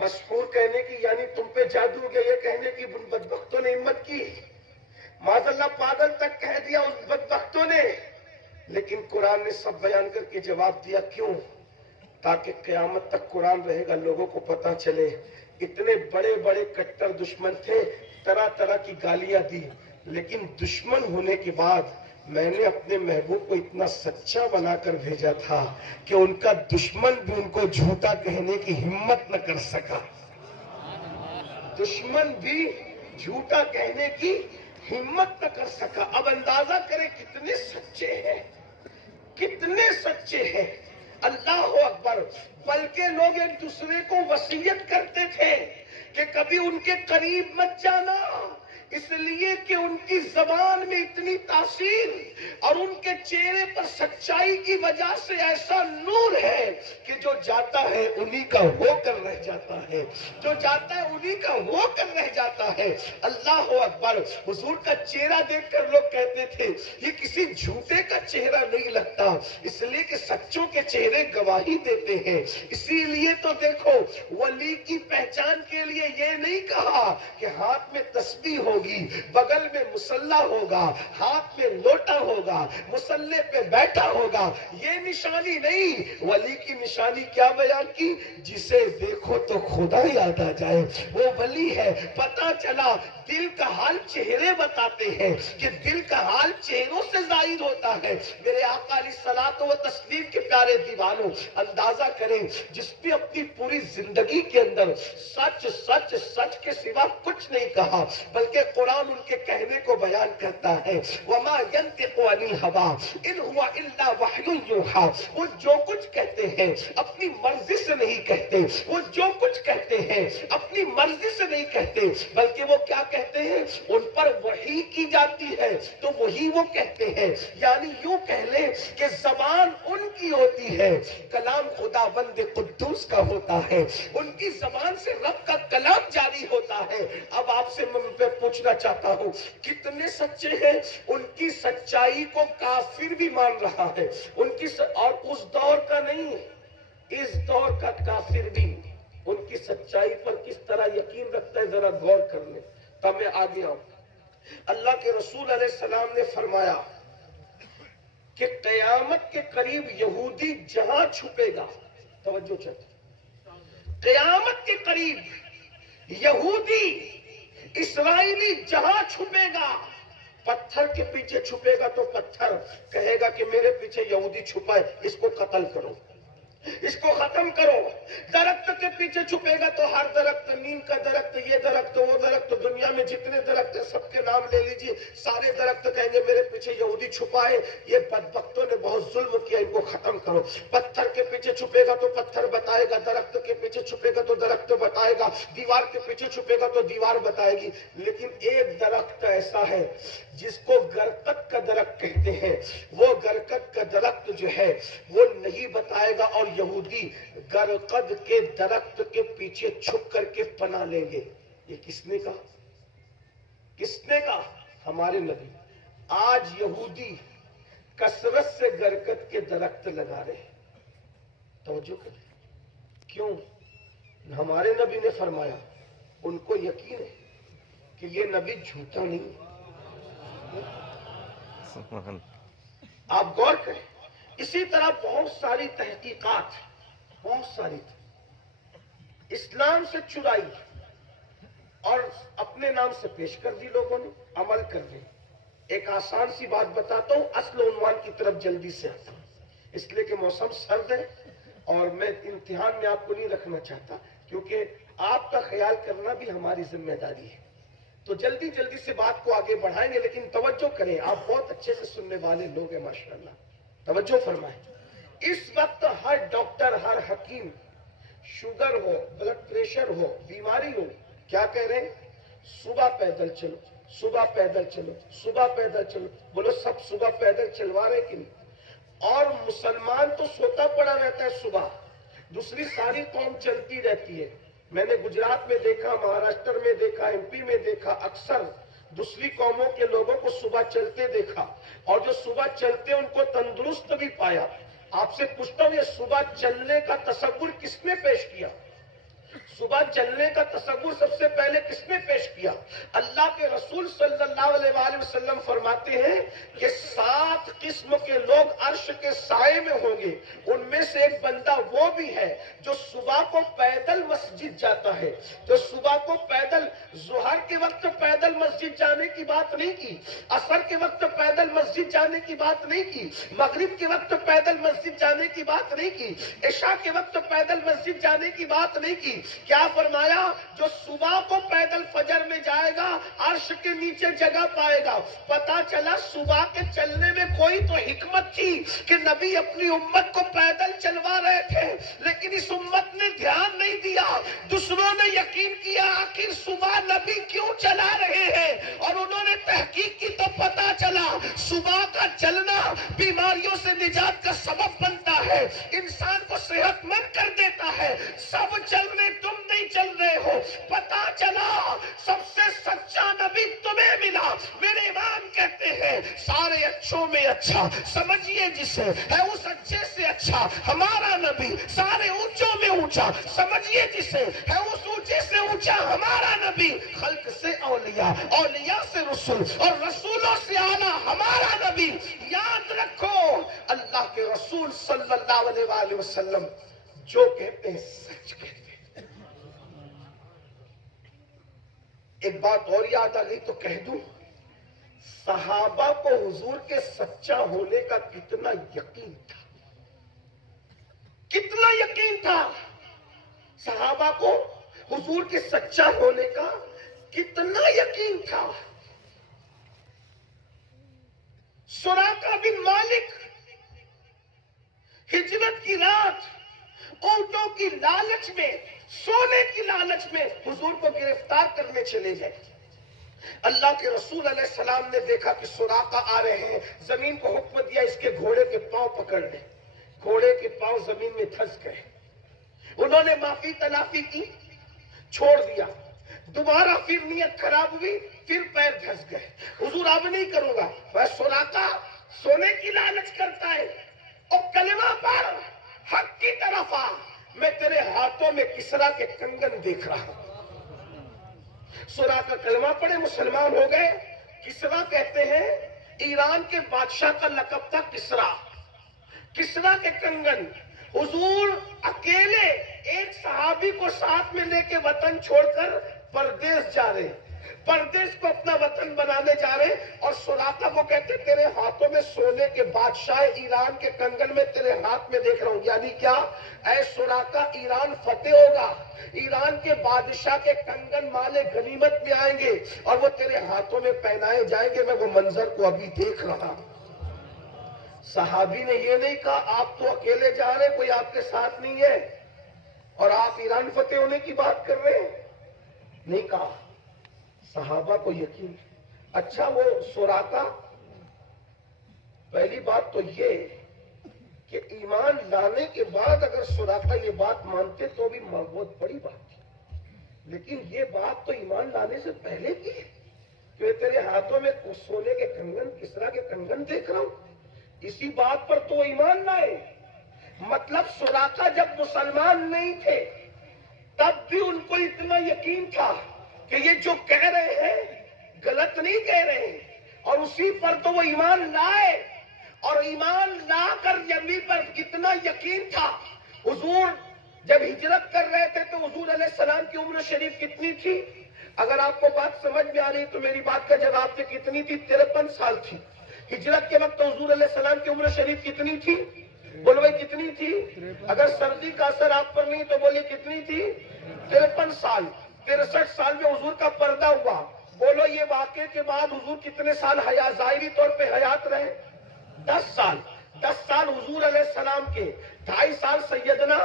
مسحور کہنے کی یعنی تم پہ جادو گیا یہ کہنے کی بدبختوں نے ہمت کی، معاذ اللہ پاگل تک کہہ دیا اس بدبختوں نے، لیکن قرآن نے سب بیان کر کے جواب دیا کیوں؟ تاکہ قیامت تک قرآن رہے گا، لوگوں کو پتا چلے اتنے بڑے بڑے کٹر دشمن تھے، طرح طرح کی گالیاں دی، لیکن دشمن ہونے کے بعد میں نے اپنے محبوب کو اتنا سچا بنا کر بھیجا تھا کہ ان کا دشمن بھی ان کو جھوٹا کہنے کی ہمت نہ کر سکا، دشمن بھی جھوٹا کہنے کی ہمت نہ کر سکا۔ اب اندازہ کریں کتنے سچے ہیں، کتنے سچے ہیں، اللہ اکبر۔ بلکہ لوگ ایک دوسرے کو وصیت کرتے تھے کہ کبھی ان کے قریب مت جانا، اس لیے کہ ان کی زبان میں اتنی تاثیر اور ان کے چہرے پر سچائی کی وجہ سے ایسا نور ہے کہ جو جاتا ہے انہی کا ہو کر رہ جاتا ہے، جو جاتا ہے انہی کا ہو کر رہ جاتا ہے۔ اللہ اکبر۔ حضور کا چہرہ دیکھ کر لوگ کہتے تھے یہ کسی جھوٹے کا چہرہ نہیں لگتا، اس لیے کہ سچوں کے چہرے گواہی دیتے ہیں۔ اسی لیے تو دیکھو ولی کی پہچان کے لیے یہ نہیں کہا کہ ہاتھ میں تسبیح ہوگی، بغل میں مصلی ہوگا، ہاتھ میں لوٹا ہوگا، مصلی پہ بیٹھا ہوگا، یہ نشانی نہیں۔ ولی کی نشانی کیا بیان کی؟ جسے دیکھو تو خدا یاد آ جائے، وہ ولی ہے۔ پتا چلا دل کا حال چہرے بتاتے ہیں کہ دل کا حال چہروں سے ظاہر ہوتا ہے۔ میرے آقا علیہ الصلوۃ و تسلیم کے پیارے دیوانوں، اندازہ کریں جس نے اپنی پوری زندگی کے اندر سچ سچ سچ کے سوا کچھ نہیں کہا، بلکہ قرآن ان کے کہنے کو بیان کرتا ہے وَمَا يَنْطِقُ عَنِ الْهَوَىٰ إِنْ هُوَ إِلَّا وَحْيٌ يُوحَىٰ۔ وہ جو کچھ کہتے ہیں اپنی مرضی سے نہیں کہتے، وہ جو کچھ کہتے ہیں اپنی مرضی سے نہیں کہتے، بلکہ وہ کیا کہتے ہیں؟ ان پر وحی کی جاتی ہے تو وہی وہ کہتے ہیں۔ یعنی یوں کہہ لیں کہ زبان ان کی ہوتی ہے، کلام خدا بند قدوس کا ہوتا ہے، ان کی زبان سے رب کا کلام جاری ہوتا ہے۔ اب آپ سے میں پوچھنا چاہتا ہوں کتنے سچے ہیں؟ ان کی سچائی کو کافر بھی مان رہا ہے، ان کی اور اس دور کا نہیں، اس دور کا کافر بھی ان کی سچائی پر کس طرح یقین رکھتا ہے، ذرا غور کر لیں تب میں آگے آؤں۔ اللہ کے رسول علیہ السلام نے فرمایا کہ قیامت کے قریب یہودی جہاں چھپے گا، توجہ چاہتے، قیامت کے قریب یہودی اسرائیلی جہاں چھپے گا، پتھر کے پیچھے چھپے گا تو پتھر کہے گا کہ میرے پیچھے یہودی چھپا ہے، اس کو قتل کرو، اس کو ختم کرو۔ درخت کے پیچھے چھپے گا تو ہر درخت، نیم کا درخت، یہ درخت، وہ درخت، دنیا میں جتنے درخت ہیں سب کے نام لے لیجئے، سارے درخت کہیں گے میرے پیچھے یہودی چھپا ہے، یہ بدبختوں نے بہت ظلم کیا، ان کو ختم کرو۔ پتھر کے پیچھے چھپے گا تو پتھر بتائے گا، درخت کے پیچھے چھپے گا تو درخت بتائے گا، دیوار کے پیچھے چھپے گا تو دیوار بتائے گی۔ لیکن ایک درخت ایسا ہے جس کو گرکت کا درخت کہتے ہیں، وہ گرکت کا درخت جو ہے وہ نہیں بتائے گا، اور یہودی گرکد کے درخت کے پیچھے چھپ کر کے پناہ لیں گے۔ یہ کس نے کہا؟ کس نے کہا؟ ہمارے نبی۔ آج یہودی کثرت سے گرکت کے درخت لگا رہے ہیں، توجہ کریں، کیوں؟ ہمارے نبی نے فرمایا، ان کو یقین ہے کہ یہ نبی جھوٹا نہیں۔ آپ غور کریں، اسی طرح بہت ساری تحقیقات، بہت ساری اسلام سے چرائی اور اپنے نام سے پیش کر دی، لوگوں نے عمل کر دی۔ ایک آسان سی بات بتاتا ہوں، اصل عنوان کی طرف جلدی سے آتا ہوں، اس لیے کہ موسم سرد ہے اور میں امتحان میں آپ کو نہیں رکھنا چاہتا، کیونکہ آپ کا خیال کرنا بھی ہماری ذمہ داری ہے۔ تو جلدی جلدی سے بات کو آگے بڑھائیں گے، لیکن توجہ کریں، آپ بہت اچھے سے سننے والے لوگ ہیں ماشاءاللہ، توجہ فرمائیں۔ اس وقت ہر ڈاکٹر، ہر حکیم، شوگر ہو، بلڈ پریشر ہو، بیماری ہو، کیا کہہ رہے ہیں؟ صبح پیدل چلو، صبح پیدل چلو، صبح پیدل چلو۔ بولو سب صبح پیدل چلوا رہے کہ نہیں؟ اور مسلمان تو سوتا پڑا رہتا ہے صبح، دوسری ساری قوم چلتی رہتی ہے۔ میں نے گجرات میں دیکھا، مہاراشٹر میں دیکھا، ایم پی میں دیکھا، اکثر دوسری قوموں کے لوگوں کو صبح چلتے دیکھا، اور جو صبح چلتے ان کو تندرست بھی پایا۔ آپ سے پوچھتا ہوں، یہ صبح چلنے کا تصور کس نے پیش کیا؟ صبح چلنے کا تصور سب سے پہلے کس نے پیش کیا؟ اللہ کے رسول صلی اللہ علیہ وآلہ وسلم فرماتے ہیں کہ 7 قسم کے لوگ عرش کے سائے میں ہوں گے، ان میں سے ایک بندہ وہ بھی ہے جو صبح کو پیدل مسجد جاتا ہے. تو صبح کو پیدل، ظہر کے وقت پیدل مسجد جانے کی بات نہیں کی، عصر کے وقت پیدل مسجد جانے کی بات نہیں کی، مغرب کے وقت پیدل مسجد جانے کی بات نہیں کی، عشاء کے وقت پیدل مسجد جانے کی بات نہیں کی. کیا فرمایا؟ جو صبح کو پیدل فجر میں جائے گا عرش کے نیچے جگہ پائے گا. پتا چلا صبح کے چلنے میں کوئی تو حکمت تھی کہ نبی اپنی امت کو پیدل چلوا رہے تھے، لیکن اس امت نے دھیان نہیں دیا. دوسروں نے یقین کیا آخر صبح نبی کیوں چلا رہے ہیں، اور انہوں نے تحقیق کی تو پتا چلا صبح کا چلنا بیماریوں سے نجات کا سبب بنتا ہے، انسان کو صحت مند کر دیتا ہے. سب چل رہے، تم نہیں چل رہے ہو. پتا چلا سب سے سچا نبی تمہیں ملا. میرے امام کہتے ہیں سارے اچھوں میں اچھا سمجھیے جسے ہے اس اچھے سے اچھا ہمارا نبی. سارے اونچوں میں اونچا سمجھیے جسے ہے اس اونچے سے اونچا ہمارا نبی. خلق سے اولیاء، اولیاء سے رسول، اور رسولوں سے اعلیٰ ہمارا نبی. یاد رکھو اللہ کے رسول صلی اللہ علیہ وآلہ وسلم جو کہتے ہیں سچ کہتے ہیں. ایک بات اور یاد آ گئی تو کہہ دوں، صحابہ کو حضور کے سچا ہونے کا کتنا یقین تھا، کتنا یقین تھا. صحابہ کو حضور کے سچا ہونے کا کتنا یقین تھا. سراقہ بن مالک ہجرت کی رات اونٹوں کی لالچ میں، سونے کی لالچ میں حضور کو گرفتار کرنے چلے گئے. اللہ کے رسول علیہ السلام نے دیکھا کہ سراقہ آ رہے ہیں، زمین کو حکم دیا اس کے گھوڑے کے پاؤں پکڑ لیں. گھوڑے کے پاؤں زمین میں دھس گئے. انہوں نے معافی تلافی کی، چھوڑ دیا. دوبارہ پھر نیت خراب ہوئی، پھر پیر دھس گئے. حضور اب نہیں کروں گا. وہ سراقہ سونے کی لالچ کرتا ہے، اور کلمہ پڑھ، حق کی طرف آ، میں تیرے ہاتھوں میں کسرا کے کنگن دیکھ رہا ہوں. سراقہ کلمہ پڑھے، مسلمان ہو گئے. کسرا کہتے ہیں ایران کے بادشاہ کا لقب تھا کسرا. کسرا کے کنگن. حضور اکیلے ایک صحابی کو ساتھ میں لے کے وطن چھوڑ کر پردیس جا رہے، پردیس کو اپنا وطن بنانے جا رہے. اور سراقہ کو کہتے تیرے ہاتھوں میں سونے کے بادشاہ ایران کے کنگن میں تیرے ہاتھ میں دیکھ رہا ہوں. یعنی کیا؟ اے سراقہ ایران فتح ہوگا، ایران کے بادشاہ کے کنگن مالے غنیمت میں آئیں گے اور وہ تیرے ہاتھوں میں پہنائے جائیں گے. میں وہ منظر کو ابھی دیکھ رہا ہوں. صحابی نے یہ نہیں کہا آپ تو اکیلے جا رہے، کوئی آپ کے ساتھ نہیں ہے اور آپ ایران فتح ہونے کی بات کر رہے ہیں. نہیں کہا. صحابہ کو یقین. اچھا وہ سراقہ، پہلی بات تو یہ کہ ایمان لانے کے بعد اگر سراقہ یہ بات مانتے تو بھی بہت بڑی بات تھی، لیکن یہ بات تو ایمان لانے سے پہلے کی ہے کہ تیرے ہاتھوں میں سونے کے کنگن، کسرا کے کنگن دیکھ رہا ہوں. اسی بات پر تو ایمان لائے. مطلب سراقہ جب مسلمان نہیں تھے تب بھی ان کو اتنا یقین تھا کہ یہ جو کہہ رہے ہیں غلط نہیں کہہ رہے ہیں، اور اسی پر تو وہ ایمان لائے. اور ایمان لا کر نبی پر کتنا یقین تھا. حضور جب ہجرت کر رہے تھے تو حضور علیہ السلام کی عمر شریف کتنی تھی؟ اگر آپ کو بات سمجھ میں آ رہی تو میری بات کا جواب دے. کتنی تھی؟ 53 سال تھی. ہجرت کے وقت حضور علیہ السلام کی عمر شریف کتنی تھی؟ بولو بھائی کتنی تھی؟ اگر سردی کا اثر آپ پر نہیں تو بولیے کتنی تھی؟ 53 سال. 63 سال میں حضور کا پردہ ہوا. بولو یہ واقعے کے بعد حضور کتنے سال ظاہری طور پہ حیات رہے؟ 10 سال. 10 سال حضور علیہ السلام کے، 2.5 سال سیدنا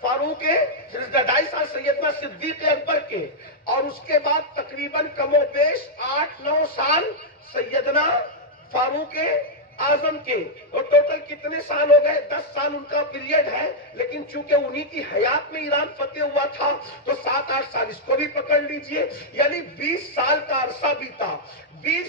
فاروق کے، 2.5 سال سیدنا صدیق اکبر کے، اور اس کے بعد تقریباً کم و بیش 8-9 سال سیدنا فاروق اعظم کے. اور ٹوٹل کتنے سال ہو گئے؟ 10 سال ان کا پیریڈ ہے. لیکن چونکہ انہی کی حیات میں ایران فتح ہوا تھا تو 7-8 سال اس کو بھی پکڑ لیجئے. یعنی 20 سال کا عرصہ بیتا. 20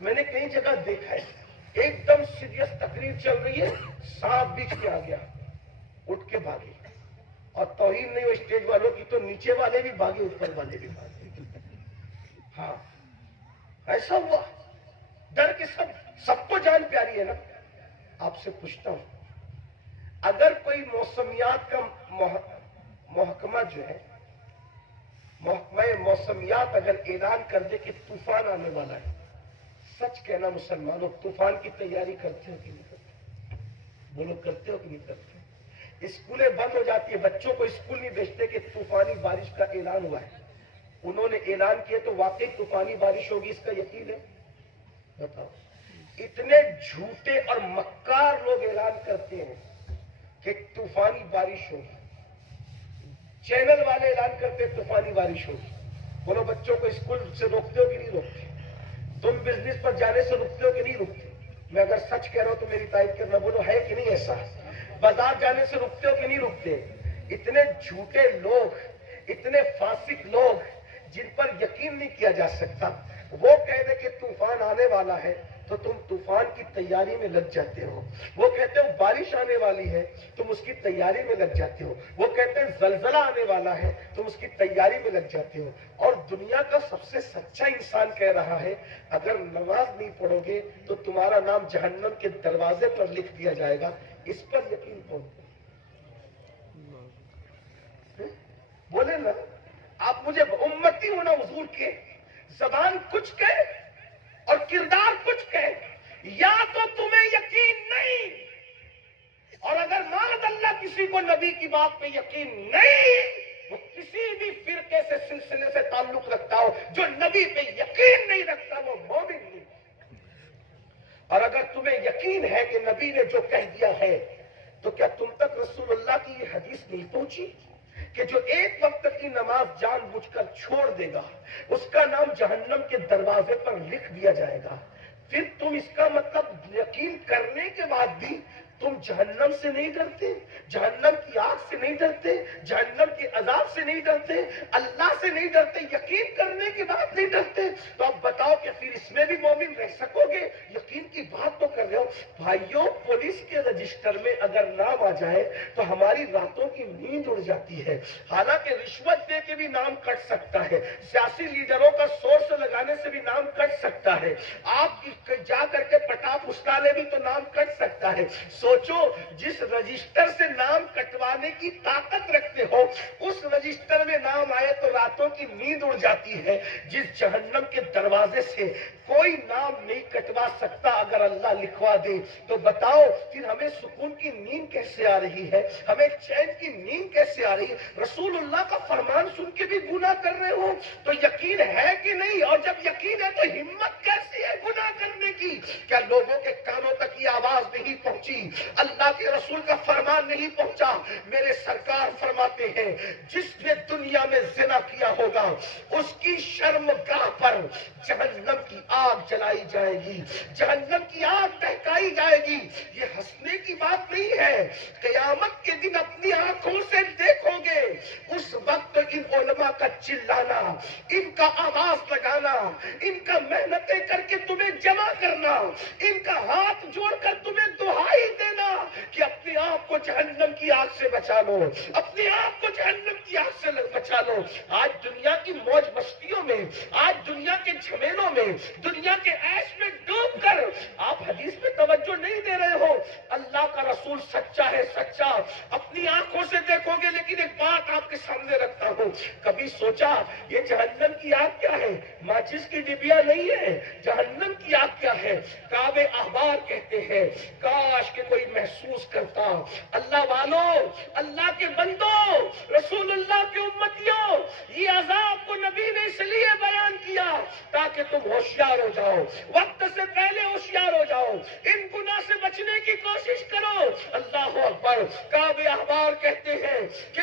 میں نے کئی جگہ دیکھا ہے، ایک دم سیریس تقریر چل رہی ہے، سانپ بیچ میں آ گیا، اٹھ کے بھاگے، اور توہین نہیں ہو اسٹیج والوں کی تو نیچے والے بھی بھاگے، اوپر والے بھی بھاگے۔ ہاں ایسا ہوا، ڈر کے سب کو جان پیاری ہے نا۔ آپ سے پوچھتا ہوں، اگر کوئی موسمیات کا محکمہ جو ہے، محکمہ موسمیات اگر اعلان کر دے کہ طوفان آنے والا ہے، سچ کہنا مسلمانوں، طوفان کی تیاری کرتے ہو کہ نہیں کرتے؟ بولو، کرتے ہو کہ نہیں کرتے؟ اسکولیں بند ہو جاتی ہے، بچوں کو اسکول نہیں بھیجتے کہ طوفانی بارش کا اعلان ہوا ہے، انہوں نے اعلان کیا تو واقعی طوفانی بارش ہوگی، اس کا یقین ہے؟ بتاؤ۔ اتنے جھوٹے اور مکار لوگ اعلان کرتے ہیں کہ طوفانی بارش ہوگی، چینل والے اعلان کرتے ہیں طوفانی بارش ہوگی۔ بولو، بچوں کو اسکول سے روکتے ہو کہ نہیں روکتے؟ تم بزنس پر جانے سے رکتے ہو کہ نہیں رکتے؟ میں اگر سچ کہہ رہا ہوں تو میری تائید کرنا، بولو ہے کہ نہیں ایسا؟ بازار جانے سے رکتے ہو کہ نہیں رکتے؟ اتنے جھوٹے لوگ، اتنے فاسق لوگ جن پر یقین نہیں کیا جا سکتا، وہ کہہ دے کہ طوفان آنے والا ہے تو تم طوفان کی تیاری میں لگ جاتے ہو۔ وہ کہتے ہیں بارش آنے والی ہے، تم اس کی تیاری میں لگ جاتے ہو۔ وہ کہتے ہیں زلزلہ آنے والا ہے، تم اس کی تیاری میں لگ جاتے ہو۔ اور دنیا کا سب سے سچا انسان کہہ رہا ہے، اگر نماز نہیں پڑھو گے تو تمہارا نام جہنم کے دروازے پر لکھ دیا جائے گا۔ اس پر یقین کون کرے؟ بولے نا، آپ مجھے امتی ہونا حضور کے، زبان کچھ کہے اور کردار کچھ کہے، یا تو تمہیں یقین نہیں، اور اگر معاذ اللہ کسی کو نبی کی بات پہ یقین نہیں، وہ کسی بھی فرقے سے سلسلے سے تعلق رکھتا ہو، جو نبی پہ یقین نہیں رکھتا وہ مومن نہیں۔ اور اگر تمہیں یقین ہے کہ نبی نے جو کہہ دیا ہے، تو کیا تم تک رسول اللہ کی یہ حدیث نہیں پہنچی کہ جو ایک وقت کی نماز جان بوجھ کر چھوڑ دے گا، اس کا نام جہنم کے دروازے پر لکھ دیا جائے گا؟ پھر تم اس کا مطلب یقین کرنے کے بعد بھی تم جہنم سے نہیں ڈرتے، جہنم کی آگ سے نہیں ڈرتے، جہنم کے عذاب سے نہیں ڈرتے، اللہ سے نہیں ڈرتے، یقین کرنے کے بعد نہیں ڈرتے؟ تو اب بتاؤ کہ پھر اس میں بھی مومن رہ سکو گے؟ یقین کی بات تو کر رہے ہو بھائیوں۔ پولیس کے رجسٹر میں اگر نام آ جائے تو ہماری راتوں کی نیند اڑ جاتی ہے۔ حالانکہ رشوت دے کے بھی نام کٹ سکتا ہے، سیاسی لیڈروں کا سورس لگانے سے بھی نام کٹ سکتا ہے، آپ جا کر کے پٹاخ اسکانے بھی تو نام کٹ سکتا ہے۔ سوچو، جس رجسٹر سے نام کٹوانے کی طاقت رکھتے ہو، اس رجسٹر میں نام آئے تو راتوں کی نیند اڑ جاتی ہے۔ جس جہنم کے دروازے سے کوئی نام نہیں کٹوا سکتا، اگر اللہ لکھوا دے تو بتاؤ پھر ہمیں سکون کی نیند کیسے آ رہی ہے، ہمیں چین کی نیند کیسے آ رہی ہے؟ رسول اللہ کا فرمان سن کے بھی گناہ کر رہے ہو تو یقین ہے کہ نہیں؟ اور جب یقین ہے تو ہمت کیسی ہے گناہ کرنے کی؟ کیا لوگوں کے کانوں تک یہ آواز نہیں پہنچی؟ اللہ کے رسول کا فرمان نہیں پہنچا؟ میرے سرکار فرماتے ہیں، جس نے دنیا میں زنا کیا ہوگا اس کی شرمگاہ پر جہنم کی آگ جلائی جائے گی، جہنم کی آگ دہکائی جائے گی۔ یہ ہنسنے کی بات نہیں ہے، قیامت کے دن اپنی آنکھوں سے دیکھو گے، اس وقت ان علماء کا چلانا، ان کا آواز لگانا، ان کا محنتیں کر کے تمہیں جمع کرنا، ان کا ہاتھ جوڑ کر تمہیں دہائی دینا کہ اپنے آپ کو جہنم کی آگ سے بچا لو، اپنے آپ کو جہنم کی آگ سے بچا لو۔ آج دنیا کی موج مستیوں میں، آج دنیا کے جھمیلوں میں، دنیا کے عیش میں ڈوب کر آپ حدیث میں توجہ نہیں دے رہے ہو۔ اللہ کا رسول سچا ہے، سچا، اپنی آنکھوں سے دیکھو گے۔ لیکن ایک بات آپ کے سامنے رکھتا ہوں، کبھی سوچا یہ جہنم کی آگ کیا ہے؟ ماچس کی ڈبیا نہیں ہے، جہنم کی آگ کیا ہے؟ کعب احبار کہتے ہیں کاش کہ کوئی محسوس کرتا۔ اللہ والوں، اللہ کے بندوں، رسول اللہ کے امتیوں، یہ عذاب کو نبی نے اس لیے بیان کیا تاکہ تم ہوشیار ہو جاؤ، وقت سے پہلے ہوشیار ہو جاؤ، ان گناہ سے بچنے کی کوشش کرو۔ اللہ اکبر۔ کعب احبار کہتے ہیں کہ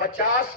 50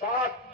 7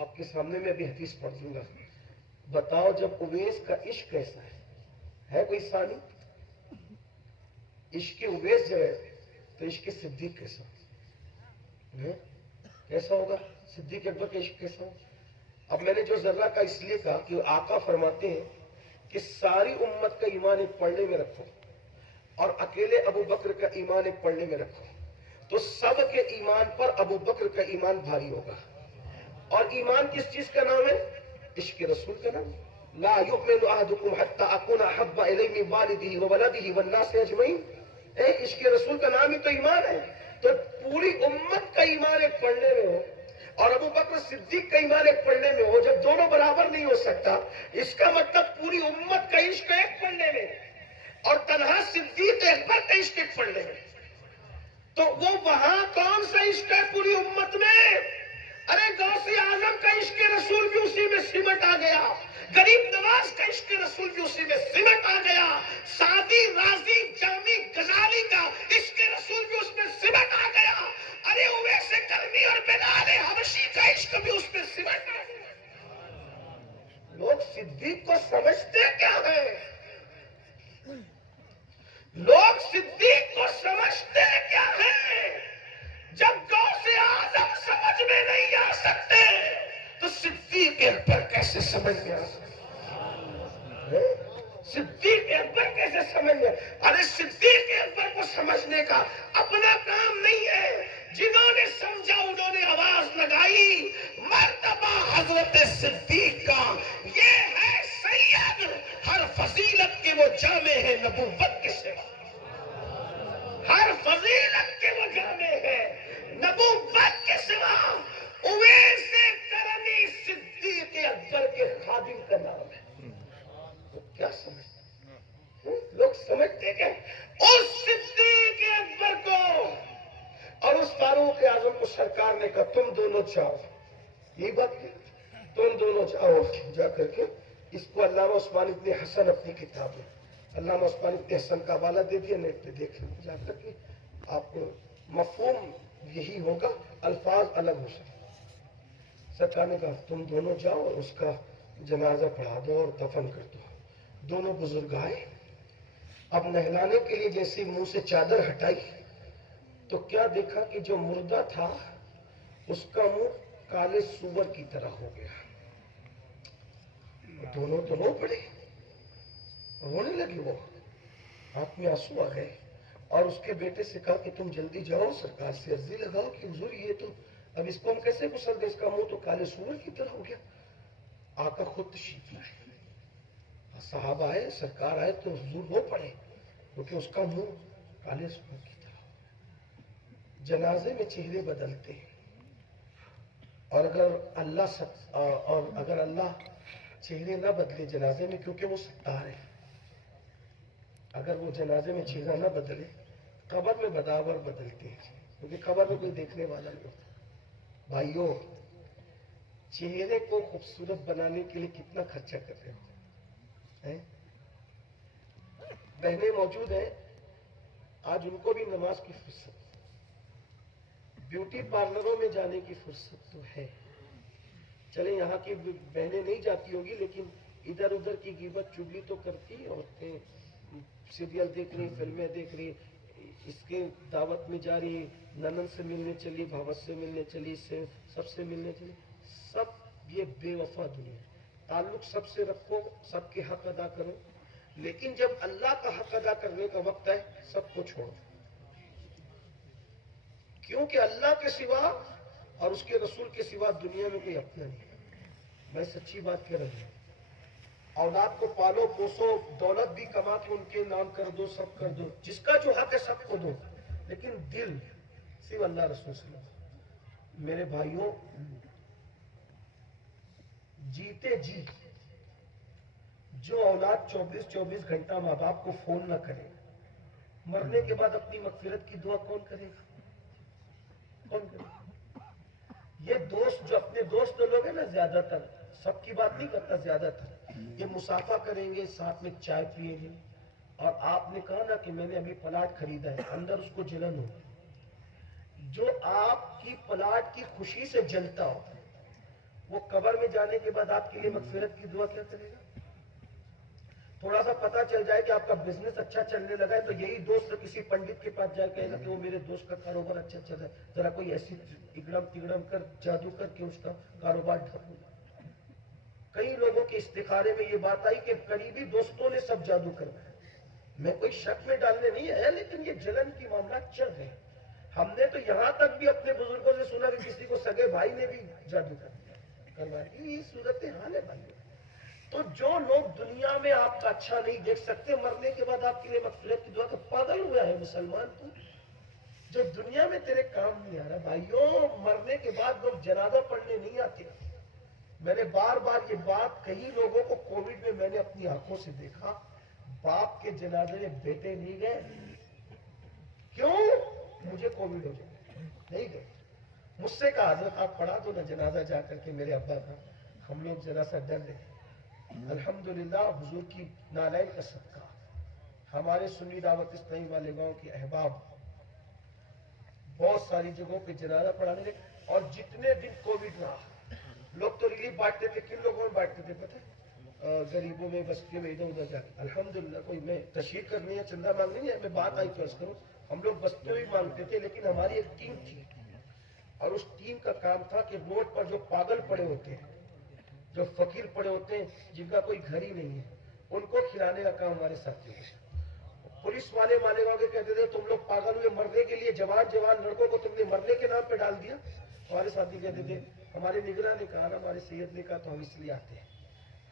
آپ کے سامنے میں بھی حدیث پڑھ دوں گا. بتاؤ جب اویس کا عشق کیسا ہے کوئی ثانی؟ عشق اویس جو ہے تو عشق صدیق کیسا کیسا ہوگا؟ صدیق اکبر کا عشق کیسا ہوگا؟ اب میں نے جو ذرہ کا اس لیے کہا کہ آقا فرماتے ہیں کہ ساری امت کا ایمان ایک پڑھنے میں رکھو اور اکیلے ابو بکر کا ایمان ایک پڑھنے میں رکھو تو سب کے ایمان پر ابو بکر کا ایمان بھاری ہوگا. اور ایمان کس چیز کا نام ہے؟ عشق رسول کا نام. لا یؤمن احدکم حتی اکون احب الیہ من والدہ وولدہ والناس اجمعین. عشق رسول کا نام ہی تو ایمان ہے. تو پوری امت کا ایمان ایک پڑھنے میں ہو اور ابو بکر صدیق کا ایمان ایک پڑھنے میں ہو. جب دونوں برابر نہیں ہو سکتا اس کا مطلب پوری امت کا عشق ایک پڑھنے میں اور تنہا صدیق اکبر کا عشق ایک پڑھنے میں. تو وہ وہاں کون سا عشق ہے پوری امت میں؟ ارے غوث اعظم کا عشق رسول بھی اسی میں سمٹ آ گیا, غریب نواز کا عشق رسول بھی اسی میں سمٹ آ گیا, سعدی رازی جامی غزالی کا عشق رسول بھی اس میں سمٹ آ گیا, ارے اویس کرمی اور بلال حبشی کا عشق بھی اس میں سمٹ آ گیا. لوگ صدیق کو سمجھتے کیا ہے؟ لوگ صدیق کو سمجھتے کیا ہے؟ جب غوث اعظم سمجھ میں نہیں آ سکتے تو صدیق اکبر کیسے سمجھ میں آ سکتے؟ صدیق اکبر کیسے سمجھ میں؟ ارے صدیق اکبر کو سمجھنے کا اپنا کام نہیں ہے. جنہوں نے سمجھا انہوں نے آواز لگائی, مرتبہ حضرت صدیق کا یہ ہے سید, ہر فضیلت کے وہ جامع ہے نبوت کے سوا. ہر فضیلت کے وہ جامع ہے نبوت کے سوا. اویس کرمی صدیق اکبر کے خادم کا نام ہے. تو کیا سمجھتے لوگ؟ سمجھتے کہ اس صدیق اکبر کو اور اس فاروق اعظم کو سرکار نے کہا تم دونوں جاؤ, یہی بات ہے, تم دونوں جاؤ. جا کر کے اس کو علامہ عثمان ابن حسن اپنی کتاب میں علامہ عثمان ابن حسن کا حوالہ دے دیا, نیٹ پہ دیکھ لیں جا کر کے, آپ کو مفہوم یہی ہوگا, الفاظ الگ ہو سکتے. سرکار نے کہا تم دونوں جاؤ اور اس کا جنازہ پڑھا دو اور دفن کر دو. دونوں بزرگ آئے, اب نہلانے کے لیے جیسے منہ سے چادر ہٹائی تو کیا دیکھا کہ جو مردہ تھا اس کا منہ کالے سور کی طرح ہو گیا. دونوں تو رو پڑے, رونے لگے, وہ آنکھ میں آنسو آ گئے اور اس کے بیٹے سے کہا کہ تم جلدی جاؤ سرکار سے عرضی لگاؤ کہ حضور یہ تو اب اس کو ہم کیسے گسل دیں, اس کا منہ تو کالے سور کی طرح ہو گیا. آقا خود تشریف لائے, صحابہ آئے, سرکار آئے تو حضور رو پڑے کیونکہ اس کا منہ کالے سور کی طرح ہو گیا. جنازے میں چہرے بدلتے ہیں اور اگر اللہ چہرے نہ بدلے جنازے میں, کیونکہ وہ ستار ہے, اگر وہ جنازے میں چہرہ نہ بدلے قبر میں بداور بدلتے ہیں کیونکہ قبر میں کوئی دیکھنے والا نہیں ہوتا. بھائیوں, چہرے کو خوبصورت بنانے کے لیے کتنا خرچہ کر رہے ہو؟ بہنیں موجود ہیں, آج ان کو بھی نماز کی فرصت, بیوٹی پارلروں میں جانے کی فرصت تو ہے. چلیں یہاں کی بہنیں نہیں جاتی ہوگی لیکن ادھر ادھر کی غیبت چگلی تو کرتی. عورتیں سیریل دیکھ رہی, فلمیں دیکھ رہی, اس کے دعوت میں جا رہی, ننن سے ملنے چلی, بھاوت سے ملنے چلی, سب سے ملنے چلی. سب یہ بے وفا دنیا. تعلق سب سے رکھو, سب کے حق ادا کرو, لیکن جب اللہ کا حق ادا کرنے کا وقت ہے سب کو چھوڑو, کیونکہ اللہ کے سوا اور اس کے رسول کے سوا دنیا میں کوئی اپنا نہیں. میں سچی بات کہہ رہا ہوں. اولاد کو پالو پوسو, دولت بھی کما کے ان کے نام کر دو, سب کر دو, جس کا جو حق ہے سب کو دو, لیکن دل صرف اللہ رسول صلی اللہ علیہ وسلم. میرے بھائیوں, جیتے جی جو اولاد 24 گھنٹہ ماں باپ کو فون نہ کرے, مرنے کے بعد اپنی مغفرت کی دعا کون کرے گا؟ کون کرے گا؟ یہ دوست جو اپنے دوست لوگ ہیں نا, زیادہ تر, سب کی بات نہیں کرتا, زیادہ تر یہ مسافہ کریں گے, ساتھ میں چائے پیئیں گے, اور آپ نے کہا نا کہ میں نے ابھی پلاٹ خریدا ہے, اندر اس کو جلن ہو. جو آپ کی پلاٹ کی خوشی سے جلتا ہو وہ قبر میں جانے کے بعد آپ کے لیے مغفرت کی دعا کیا کرے گا؟ تھوڑا سا پتا چل جائے کہ آپ کا بزنس اچھا چلنے لگا ہے تو یہی دوست کسی پنڈت کے پاس جائے کہے گا کہ وہ میرے دوست کا کاروبار اچھا چل رہا ہے، ذرا کوئی ایسی اگڑم تگڑم کر جادو کر کے اس کا کاروبار ڈھکو۔ کئی لوگوں کے استخارے میں یہ بات آئی کہ قریبی دوستوں نے سب جادو کروایا۔ میں کوئی شک میں ڈالنے نہیں ہے، لیکن یہ جلن کی معاملات چل رہے ہیں۔ ہم نے تو یہاں تک بھی اپنے بزرگوں سے سنا کہ کسی کو سگے بھائی نے بھی جادو کروایا۔ یہ صورت حال ہے بھائی۔ تو جو لوگ دنیا میں آپ کا اچھا نہیں دیکھ سکتے، مرنے کے بعد آپ کے لیے مغفرت کی دعا کا پاگل ہوا ہے مسلمان تو، جو دنیا میں تیرے کام نہیں آ رہا۔ بھائیوں، مرنے کے بعد لوگ جنازہ پڑھنے نہیں آتے۔ میں نے بار بار یہ بات کئی لوگوں کو کووڈ میں نے اپنی آنکھوں سے دیکھا، باپ کے جنازے میں بیٹے نہیں گئے۔ کیوں؟ مجھے کووڈ ہو جائے، نہیں گئے۔ مجھ سے کہا حضرت آپ پڑھا دو نا جنازہ جا کر کے میرے ابا کا۔ ہم لوگ ذرا سا ڈر رہے۔ الحمدللہ حضور کی نالین کا صدقہ ہمارے سنی دعوت اسلامی والے گاؤں کے احباب بہت ساری جگہوں پہ جنازہ پڑھانے لگے، اور جتنے دن کووڈ رہا لوگ تو ریلیف بانٹتے تھے۔ کن لوگوں میں بانٹتے تھے پتہ ہے؟ غریبوں میں، بستیوں میں، ادھر ادھر جا کے۔ الحمدللہ کوئی میں تشہیر کرنی ہے، چندہ مانگنی ہے، میں بات آئی فرض کروں، ہم لوگ بستیوں ہی مانگتے تھے، لیکن ہماری ایک ٹیم تھی، اور اس ٹیم کا کام تھا کہ روڈ پر جو پاگل پڑے ہوتے ہیں، جو فقیر پڑے ہوتے ہیں، جن کا کوئی گھر ہی نہیں ہے، ان کو کھلانے کا کام ہمارے ساتھیوں کو۔ پولیس والے مالیگاؤں کے کہتے تھے تم لوگ پاگل ہوئے مرنے کے لیے، جوان لڑکوں کو تم نے مرنے کے نام پہ ڈال دیا۔ ہمارے ساتھی کہتے تھے ہمارے نگراں نے کہا نا، ہمارے سید نے کہا تو ہم اس لیے آتے ہیں۔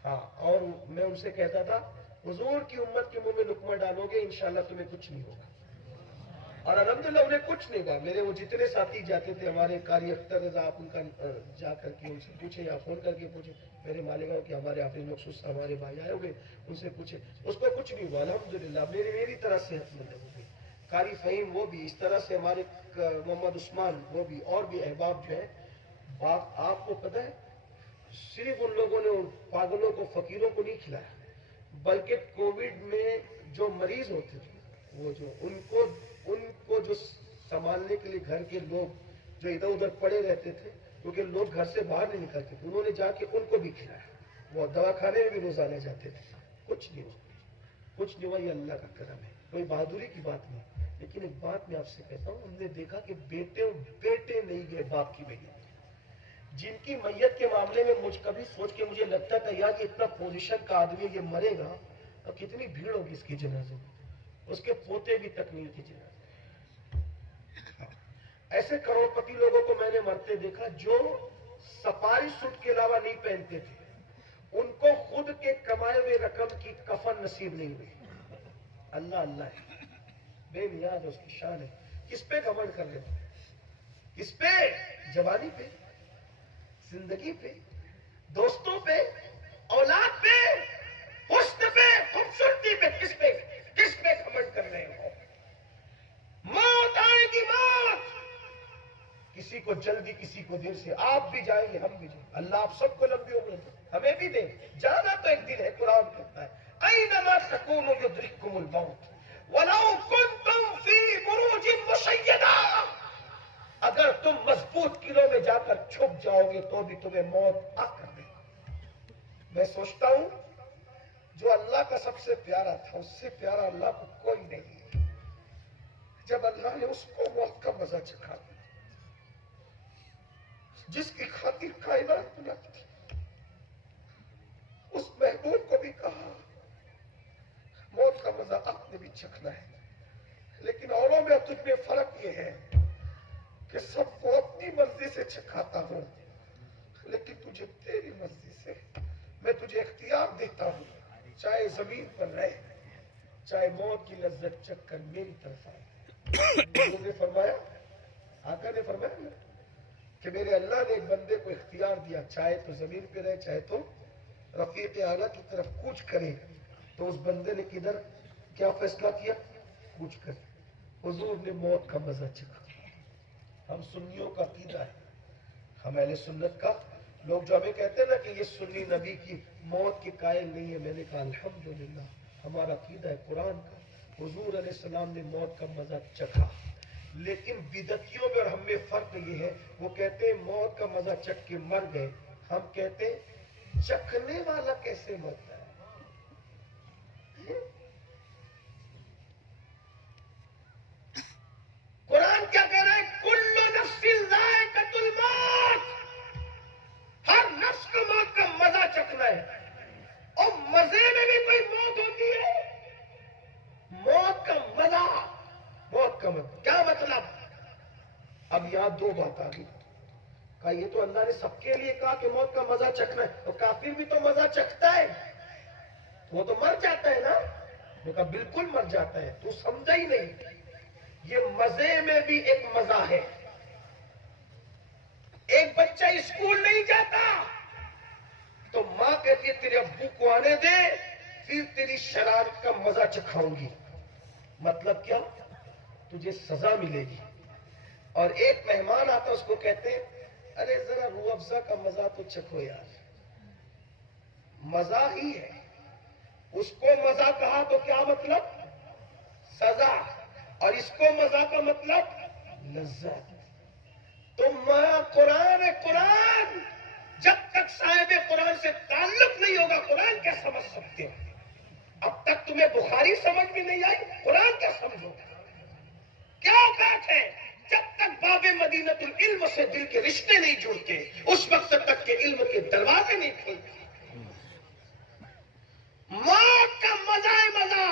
ہاں، اور میں ان سے کہتا تھا حضور کی امت کے منہ میں لقمہ ڈالو گے انشاءاللہ تمہیں کچھ نہیں ہوگا، اور الحمدللہ انہیں کچھ نہیں کہا۔ میرے وہ جتنے ساتھی جاتے تھے، ہمارے قاری اختر رضا، آپ ان کا جا کر کے ان سے پوچھے یا فون کر کے پوچھے، میرے مالیگاؤں کے ہمارے حافظ مخصوص ہمارے بھائی آئے ہوئے، ان سے پوچھے، اس کو کچھ نہیں ہوا الحمدللہ، میری طرح صحت مند ہو گئی۔ قاری فہیم وہ بھی، اس طرح سے ہمارے محمد عثمان وہ بھی، اور بھی احباب جو ہے۔ آپ کو پتہ ہے صرف ان لوگوں نے ان پاگلوں کو، فقیروں کو نہیں کھلایا، بلکہ کووڈ میں جو مریض ہوتے تھے، وہ جو ان کو جو سنبھالنے کے لیے گھر کے لوگ جو ادھر ادھر پڑے رہتے تھے، کیونکہ لوگ گھر سے باہر نہیں نکلتے تھے، انہوں نے جا کے ان کو بھی کھلایا۔ وہ دواخانے میں بھی روزانہ جاتے تھے، کچھ نہیں ہوا، یہ اللہ کا کرم ہے، کوئی بہادری کی بات نہیں۔ لیکن ایک بات میں آپ سے کہتا ہوں، ہم نے دیکھا کہ بیٹے نہیں گئے باپ کی میت، جن کی میت کے معاملے میں مجھ کبھی سوچ کے مجھے لگتا تھا یار یہ اتنا پوزیشن کا آدمی یہ مرے گا اور کتنی بھیڑ ہوگی اس کے جنازے میں، اس کے پوتے بھی تک نہیں تھے جنازے۔ ایسے کروڑ پتی لوگوں کو میں نے مرتے دیکھا جو سفاری سوٹ کے علاوہ نہیں پہنتے تھے، ان کو خود کے کمائے ہوئے رقم کی کفن نصیب نہیں ہوئی۔ اللہ ہے، بے نیاز اس کی شان ہے۔ کس پہ گھمنڈ کر لیتے؟ کس پہ؟ جوانی پہ، زندگی پہ، دوستوں پہ، اولاد پہ، حسن پہ، خوبصورتی پہ، کس پہ گھمنڈ کر رہے ہو؟ موت آئے گی، موت کسی کو جلدی کسی کو دیر سے، آپ بھی جائیں گے ہم بھی جائیں گے، اللہ آپ سب کو لمبی عمر دے، ہمیں بھی دے، جانا تو ایک دن ہے۔ قرآن کہتا ہے اینما تکونوا یدرککم الموت ولو کنتم فی بروج مشیدہ، اگر تم مضبوط قلعوں میں جا کر چھپ جاؤ گے تو بھی تمہیں موت آ کر دے گی۔ میں سوچتا ہوں جو اللہ کا سب سے پیارا تھا، اس سے پیارا اللہ کو کوئی نہیں ہے۔ جب اللہ نے اس کو موت کا مزہ چکھا دیا، جس کی خاطر کائنات بنائی تھی، اس محبوب کو بھی کہا موت کا مزہ آپ نے بھی چکھنا ہے، لیکن اوروں میں تجھ میں فرق یہ ہے کہ سب کو اپنی مرضی سے چکھاتا ہوں، لیکن تجھے تیری مرضی سے میں تجھے اختیار دیتا ہوں، چاہے زمین پر رہے، چاہے موت کی لذت چکھ کر میری طرف آئے۔ حضور نے فرمایا، آقا نے فرمایا کہ میرے اللہ نے ایک بندے کو اختیار دیا، چاہے تو زمین پہ رہے، چاہے تو رفیق اعلیٰ کی طرف کوچ کرے، تو اس بندے نے کدھر کیا فیصلہ کیا؟ کوچ کرے۔ حضور نے موت کا مزہ چکھا۔ ہم سنیوں کا عقیدہ ہے، ہم اہل سنت کا، لوگ جو ہمیں کہتے ہیں نا کہ یہ سنی نبی کی موت کے قائل نہیں ہے، میں نے کہا الحمدللہ ہمارا عقیدہ ہے قرآن کا، حضور علیہ السلام نے موت کا مزہ چکھا۔ لیکن بدعتیوں میں اور ہم میں فرق یہ ہے، وہ کہتے ہیں موت کا مزہ چکھ کے مر گئے، ہم کہتے ہیں چکھنے والا کیسے مرتا ہے؟ قرآن کیا کہہ رہا ہے؟ کل نفس ذائقۃ الموت، ہر نفس کو موت کا مزہ چکھنا ہے. اور مزے میں بھی کوئی موت ہوتی ہے؟ موت کا مزہ، موت کا مزہ کیا مطلب؟ اب یہاں دو بات آ گئی. کہا یہ تو اللہ نے سب کے لیے کہا کہ موت کا مزہ چکھنا ہے، اور کافر بھی تو مزہ چکھتا ہے، وہ تو مر جاتا ہے نا. میں کہا بالکل مر جاتا ہے، تو سمجھا ہی نہیں. یہ مزے میں بھی ایک مزہ ہے. ایک بچہ اسکول نہیں جاتا تو ماں کہتی ہے تیرے ابو کو آنے دے، پھر تیری شرارت کا مزہ چکھاؤں گی. مطلب کیا؟ تجھے سزا ملے گی. اور ایک مہمان آتا اس کو کہتے ہیں ارے ذرا روح افزا کا مزہ تو چکھو یار. مزہ ہی ہے. اس کو مزہ کہا تو کیا مطلب؟ سزا. اور اس کو مزہ کا مطلب لذت. تو قرآن جب تک صاحب قرآن سے تعلق نہیں ہوگا قرآن کیا سمجھ سکتے ہو؟ اب تک تمہیں بخاری سمجھ میں نہیں آئی، قرآن کیا سمجھو؟ کیا اوقات ہے؟ جب تک باب مدینۃ العلم سے دل کے رشتے نہیں جڑتے اس وقت تک کہ علم کے دروازے نہیں کھلتے. موت کا مزہ ہے مزہ.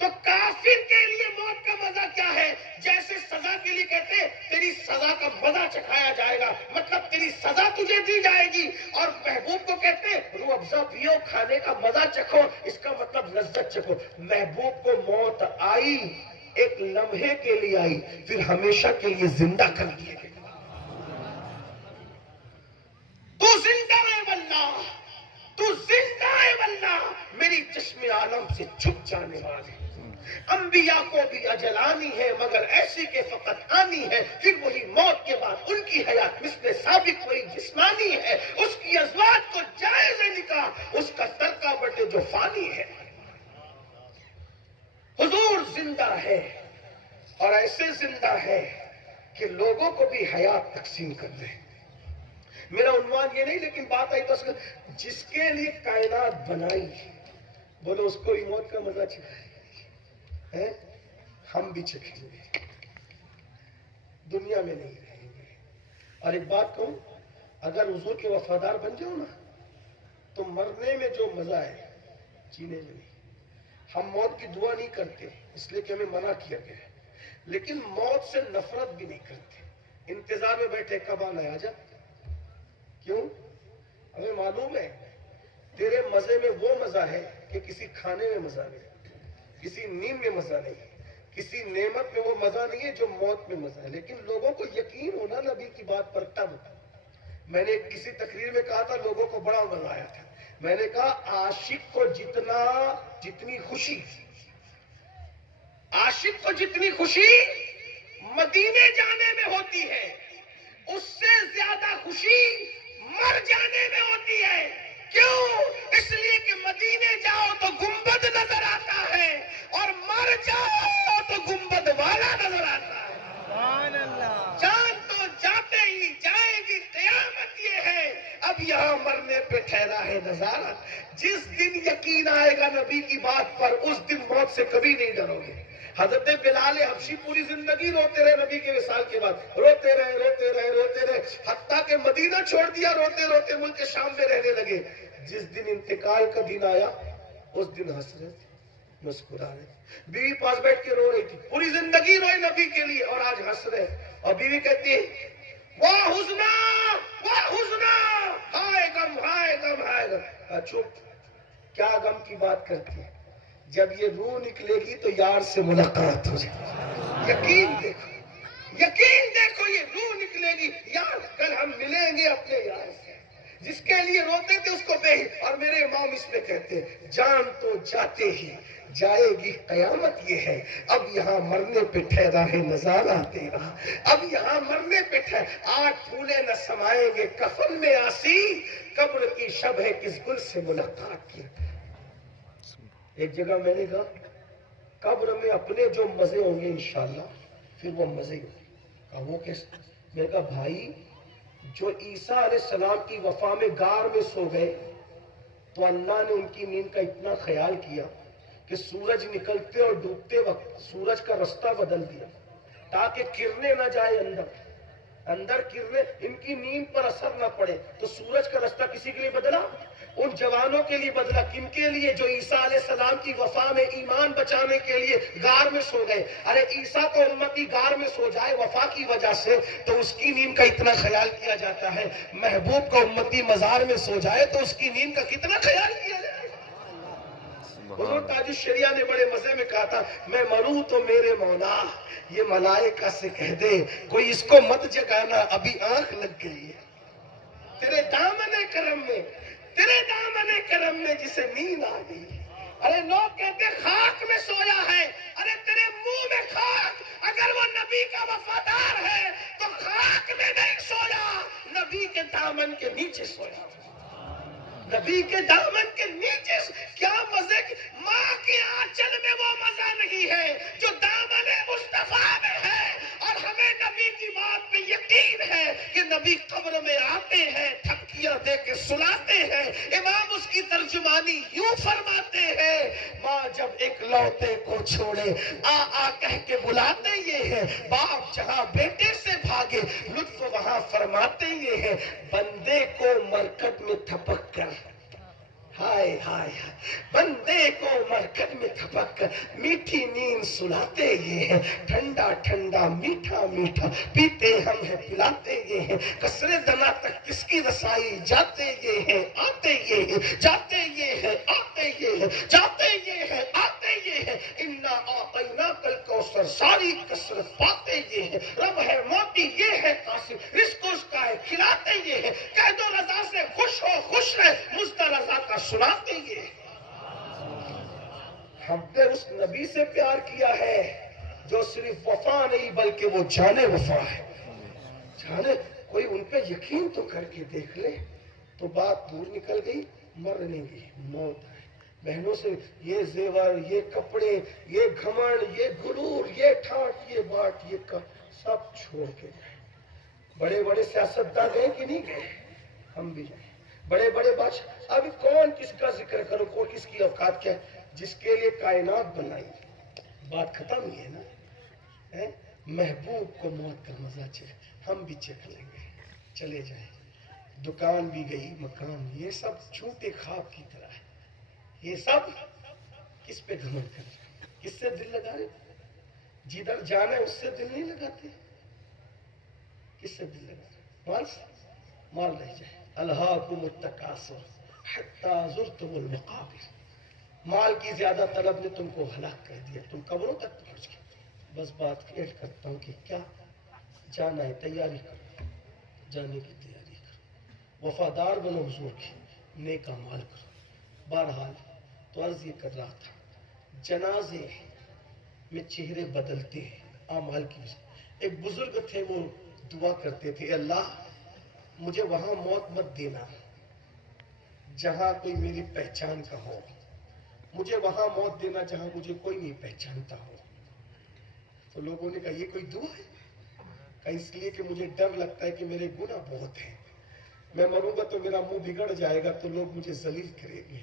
تو کافر کے لیے موت کا مزہ کیا ہے؟ جیسے سزا کے لیے کہتے ہیں تیری سزا کا مزہ چکھایا جائے گا، مطلب تیری سزا تجھے دی جائے گی. اور محبوب کو کہتے ہیں روح افزا پیو، کھانے کا مزہ چکھو، اس کا مطلب لذت چکھو. محبوب کو موت آئی، ایک لمحے کے لیے آئی، پھر ہمیشہ کے لیے زندہ کر دیے گئے. تو زندہ ہے واللہ، تو زندہ ہے واللہ، میری چشم عالم سے چھپ جانے والے. انبیاء کو بھی اجل آنی ہے مگر ایسی کہ فقط آنی ہے، پھر وہی موت کے بعد ان کی حیات مثل سابق وہی جسمانی ہے. اس کی ازواج کو جائز نکاح، اس کا ترکہ بٹے جو فانی ہے. حضور زندہ ہے اور ایسے زندہ ہے کہ لوگوں کو بھی حیات تقسیم کر دے. میرا عنوان یہ نہیں، لیکن بات آئی تو جس کے لیے کائنات بنائی بولو اس کو ہی موت کا مزہ چکھائے. ہم بھی چکھیں گے، دنیا میں نہیں رہیں گے. اور ایک بات کہوں، اگر حضور کے وفادار بن جاؤ نا تو مرنے میں جو مزہ ہے جینے میں نہیں. ہم موت کی دعا نہیں کرتے اس لیے کہ ہمیں منع کیا گیا ہے، لیکن موت سے نفرت بھی نہیں کرتے. انتظار میں بیٹھے کب آنا ہے، آجا. کیوں؟ ہمیں معلوم ہے تیرے مزے میں وہ مزہ ہے کہ کسی کھانے میں مزہ نہیں، کسی نیند میں مزہ نہیں، کسی نعمت میں وہ مزہ نہیں ہے جو موت میں مزہ ہے. لیکن لوگوں کو یقین ہونا نبی کی بات پر تب. میں نے کسی تقریر میں کہا تھا لوگوں کو بڑا مزہ آیا تھا. میں نے کہا عاشق کو جتنی خوشی مدینے جانے میں ہوتی ہے، اس سے زیادہ خوشی مر جانے میں ہوتی ہے. کیوں؟ اس لیے کہ مدینے جاؤ تو گنبد نظر آتا ہے اور مر جاؤ تو گنبد والا نظر آتا ہے. سبحان اللہ. جان تو جاتے ہی جائے گی، قیامت یہ ہے اب یہاں مرنے پہ ٹھہرا ہے نظارہ. جس دن یقین آئے گا نبی کی بات پر اس دن موت سے کبھی نہیں ڈرو گے. حضرت بلال حبشی پوری زندگی روتے رہے نبی کے وصال کے بعد، روتے رہے حتیٰ کہ مدینہ چھوڑ دیا، روتے روتے ملک شام میں رہنے لگے. جس دن انتقال کا دن آیا اس دن ہنس رہے تھے، مسکرا رہے تھے. بیوی پاس بیٹھ کے رو رہی تھی، پوری زندگی روئے نبی کے لیے اور آج ہنس رہے. اور بیوی کہتی ہے واہ حزنا ہائے غم ہائے غم ہائے غم. چپ، کیا غم کی بات کرتی ہے؟ جب یہ روح نکلے گی تو یار سے ملاقات ہو جائے. یقین دیکھو یہ روح نکلے گی، یار کل ہم ملیں گے اپنے یار سے. جس کے لیے روتے تھے اس کو دے. اور میرے امام اس میں کہتے ہیں جان تو جاتے ہی جائے گی قیامت یہ ہے اب یہاں مرنے پہ ٹھہرا ہے نظارہ تیرا. اب یہاں مرنے پہ آٹھ پھولے نہ سمائیں گے کفن میں آسی، قبر کی شب ہے کس گل سے ملاقات کی. ایک جگہ میں نے کہا قبر میں اپنے جو مزے ہوں گے انشاءاللہ پھر وہ مزے ہی ہوں گے. کہا وہ کیسے؟ میں نے کہا بھائی جو عیسیٰ علیہ السلام کی وفا میں غار میں سو گئے تو اللہ نے ان کی نیند کا اتنا خیال کیا کہ سورج نکلتے اور ڈوبتے وقت سورج کا رستہ بدل دیا تاکہ کرنے نہ جائے اندر کرنے ان کی نیند پر اثر نہ پڑے. تو سورج کا رستہ کسی کے لیے بدلا؟ ان جوانوں کے لیے بدلا. کن کے لیے؟ جو عیسیٰ علیہ السلام کی وفا میں ایمان بچانے کے لیے غار میں سو گئے. ارے عیسیٰ کو امتی غار میں سو جائے وفا کی وجہ سے تو اس کی نیند کا اتنا خیال کیا جاتا ہے. محبوب کو امتی مزار میں سو جائے تو اس کی نیند کا کتنا خیال کیا جائے. حضور تاج الشریعہ نے بڑے مزے میں کہا تھا میں مروں تو میرے مولا یہ ملائکہ سے کہہ دے کوئی اس کو مت جگانا ابھی آنکھ لگ گئی ہے. تیرے دامن کرم میں جسے نیند آ گئی. ارے لوگ کہتے خاک میں سویا ہے. ارے تیرے منہ میں خاک. اگر وہ نبی کا وفادار ہے تو خاک میں نہیں سویا, نبی کے دامن کے نیچے سویا. نبی کے دامن کے نیچے. کیا مزے کی ماں کے آنچل میں وہ مزہ نہیں ہے جو دامن مصطفیٰ میں ہے. اور ہمیں نبی کی بات پہ یقین ہے کہ نبی قبر میں آتے ہیں تھپکیاں دے کے سلاتے ہیں. امام اس کی ترجمانی یوں فرماتے ہیں ماں جب ایک لوتے کو چھوڑے آ کہہ کے بلاتے یہ ہیں. باپ جہاں بیٹے سے بھاگے لطف وہاں فرماتے یہ ہیں. بندے کو مرکب میں تھپک کر ہائے ہائے بندے کو مرکب میں تھپک کر میٹھی نیند سلاتے یہ ہیں. ٹھنڈا ٹھنڈا میٹھا میٹھا پیتے ہم ہیں پلاتے یہ ہیں. کسرے دنا تک کس کی رسائی جاتے یہ ہیں آتے یہ ہیں جاتے یہ ہیں آتے یہ ہیں جاتے یہ ہیں آتے یہ ہیں. انا اعطیناک الکوثر ساری کثرت پاتے یہ ہیں. رب ہے موتی یہ ہے قاسم رزق اس کا ہے کھلاتے یہ ہیں. کہہ دو رضا سے خوش ہو خوش ہے مجھ رضا کا سناتے یہ. ہم نے اس نبی سے پیار کیا ہے جو صرف وفا نہیں بلکہ وہ جانے وفا ہے. جانے کوئی ان پہ یقین تو کر کے دیکھ لے تو بات دور نکل گئی. مرنے کی موت ہے. بہنوں سے یہ زیور یہ کپڑے یہ گھمنڈ یہ غرور یہ ٹھاٹ یہ باٹ یہ سب چھوڑ کے جائیں. بڑے بڑے سیاستدان گئے کہ نہیں گئے؟ ہم بھی جائیں. بڑے بڑے بادشاہ. اب کون کس کا ذکر کرو کوئی کس کی اوقات کیا جس کے لیے کائنات بنائی. بات ختم ہی ہے نا. محبوب کو موت کا مزہ چکھے ہم بھی چکھ لیں گے. چلے جائیں. دکان بھی گئی مکان یہ سب جھوٹے خواب کی طرح ہے. یہ سب کس پہ گھمنڈ کر رہے کس سے دل لگا رہے. جدھر جانا ہے اس سے دل نہیں لگاتے. کس سے دل لگا رہے؟ مال سے. مال رہ جائے. الہاکم التکاثر حتی زرتم المقابر. مال کی زیادہ طلب نے تم کو ہلاک کر دیا. تم قبروں تک پہنچ گئے. بس بات ایڈ کرتا ہوں کہ کیا جانا ہے تیاری کرو. جانے کی تیاری کرو. وفادار بنو حضور کی. نیک اعمال کرو. بہرحال تو عرض یہ کر رہا تھا جنازے میں چہرے بدلتے ہیں اعمال کی وجہ. ایک بزرگ تھے وہ دعا کرتے تھے اللہ مجھے وہاں موت مت دینا جہاں کوئی میری پہچان کا ہو. مجھے وہاں موت دینا جہاں مجھے کوئی نہیں پہچانتا ہو. تو لوگوں نے کہا یہ کوئی دعا ہے؟ کہا اس لیے کہ مجھے ڈر لگتا ہے کہ میرے گناہ بہت ہیں. میں مروں گا تو میرا منہ بگڑ جائے گا تو لوگ مجھے ذلیل کریں گے.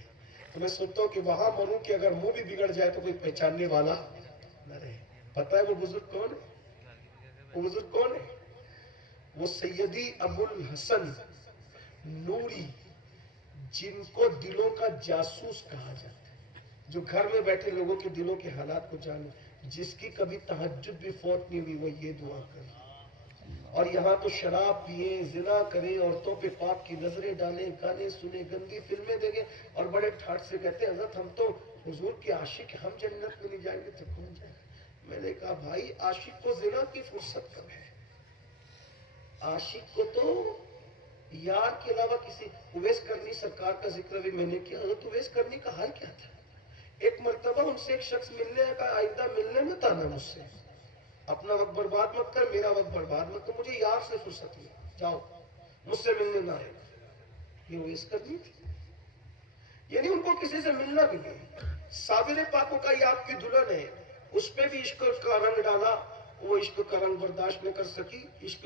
تو میں سوچتا ہوں کہ وہاں مروں کہ اگر منہ بھی بگڑ جائے تو کوئی پہچاننے والا نہ رہے. پتہ ہے وہ بزرگ کون ہے؟ وہ بزرگ کون ہے؟ وہ سیدی ابو الحسن نوری جن کو دلوں کا جاسوس کہا جاتا ہے. جو گھر میں بیٹھے لوگوں کے دلوں کے حالات کو جانے. جس کی کبھی تہجد بھی فوت نہیں ہوئی وہ یہ دعا کرے. اور یہاں تو شراب پیئیں زنا کریں عورتوں پہ پاپ کی نظریں ڈالیں گانے سنیں گندی فلمیں دیکھیں اور بڑے ٹھاٹ سے کہتے ہیں حضرت ہم تو حضور کے عاشق ہم جنت میں نہیں جائیں گے تو کون جائے گا. میں نے کہا بھائی عاشق کو زنا کی فرصت کب ہے؟ عاشق کو تو یار کے علاوہ کسی. اویس کرنی سرکار کا ذکر بھی میں نے کیا. حضرت اویس کرنی کا حال کیا تھا؟ ایک مرتبہ ان سے ایک شخص ملنے کا آئندہ ملنے مت آنا مجھ سے. اپنا وقت برباد مت کر میرا وقت برباد مت کر. مجھے یار سے فرصت نہیں. جاؤ مجھ سے ملنے نہ آئے. یہ اویس کرنی تھی. یعنی ان کو کسی سے ملنا بھی نہیں. صابر پاکوں کا یہ آپ کی دلہن ہے. اس پہ بھی عشق کا رنگ ڈالا. وہ عشق کا رنگ برداشت نہ کر سکی. عشق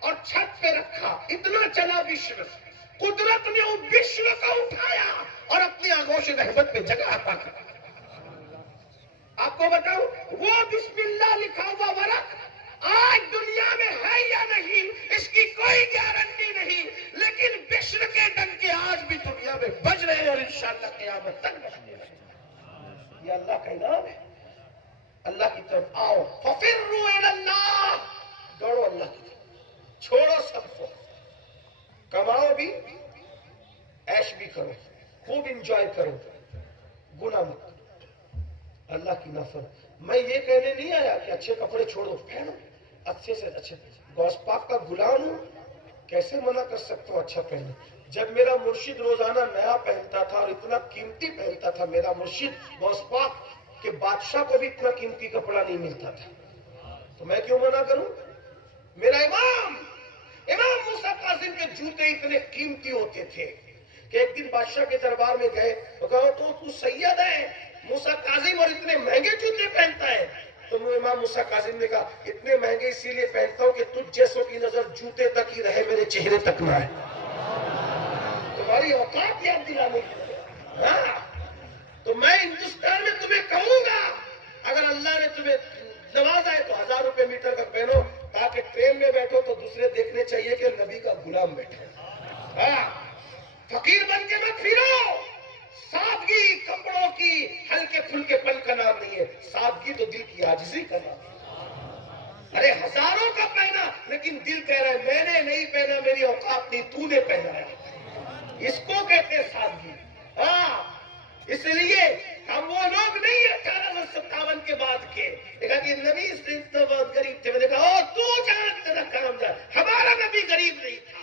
اور چھت پہ رکھا. اتنا چلا وشو. قدرت نے اس وشو کو اٹھایا اور اپنی آغوش رحمت پہ جگہ عطا کر. آپ کو بتاؤں وہ بسم اللہ لکھا ہوا ورق آج دنیا میں ہے یا نہیں اس کی کوئی گارنٹی نہیں، لیکن بشر کے ڈنکے آج بھی دنیا میں بج رہے ہیں اور انشاءاللہ قیامت تک بجنے رہے. یہ اللہ کا انعام ہے. اللہ کی طرف آؤ. ففروا الی اللہ، دوڑو اللہ کی طرف. چھوڑو سب کو. کماؤ بھی، عیش بھی کرو، خوب انجوائے کرو، گناہ مت کرو. اللہ کی نافرمانی. میں یہ کہنے نہیں آیا کہ اچھے کپڑے چھوڑو، پہنو اچھے سے اچھے. غوث پاک کا غلام ہوں، کیسے منع کر سکتا ہوں اچھا پہننے. جب میرا مرشد روزانہ نیا پہنتا تھا اور اتنا قیمتی پہنتا تھا، میرا مرشد غوث پاک کہ بادشاہ کو بھی اتنا قیمتی کپڑا نہیں ملتا تھا، تو میں کیوں منع کروں. میرا امام موسیٰ کاظم کے جوتے اتنے قیمتی ہوتے تھے کہ ایک دن بادشاہ کے دربار میں گئے تو کہا تو سید ہے موسیٰ کاظم اور اتنے مہنگے جوتے پہنتا ہے. تو امام موسیٰ کاظم نے کہا اتنے مہنگے اسی لیے پہنتا ہوں کہ تجھ جیسوں کی نظر جوتے تک ہی رہے، میرے چہرے تک نہ ہے. تمہاری اوقات یاد دلانے کی. ہاں تو میں ہندوستان میں تمہیں کہوں گا اگر اللہ نے تمہیں نوازا ہے تو 1000 روپے میٹر کا پہنو تاکہ ٹرین میں بیٹھو تو دوسرے دیکھنے چاہیے کہ نبی کا غلام بیٹھا. ہاں فقیر بن کے مت پھرو. سادگی کپڑوں کی ہلکے پھلکے پن کا نام نہیں ہے، سادگی تو دل کی عاجزی کا نام ہے. ارے ہزاروں کا پہنا لیکن دل کہہ رہا ہے میں نے نہیں پہنا، میری اوقات نہیں، تو نے پہنایا. اس کو کہتے ہیں سادگی. ہاں اس لیے ہم وہ لوگ نہیں ہیں 1857 کے بعد کے. دیکھا کہ نبی سے تو بہت غریب تھے. میں نے کہا تو جان تیرا کام جان. ہمارا نبی غریب نہیں تھا.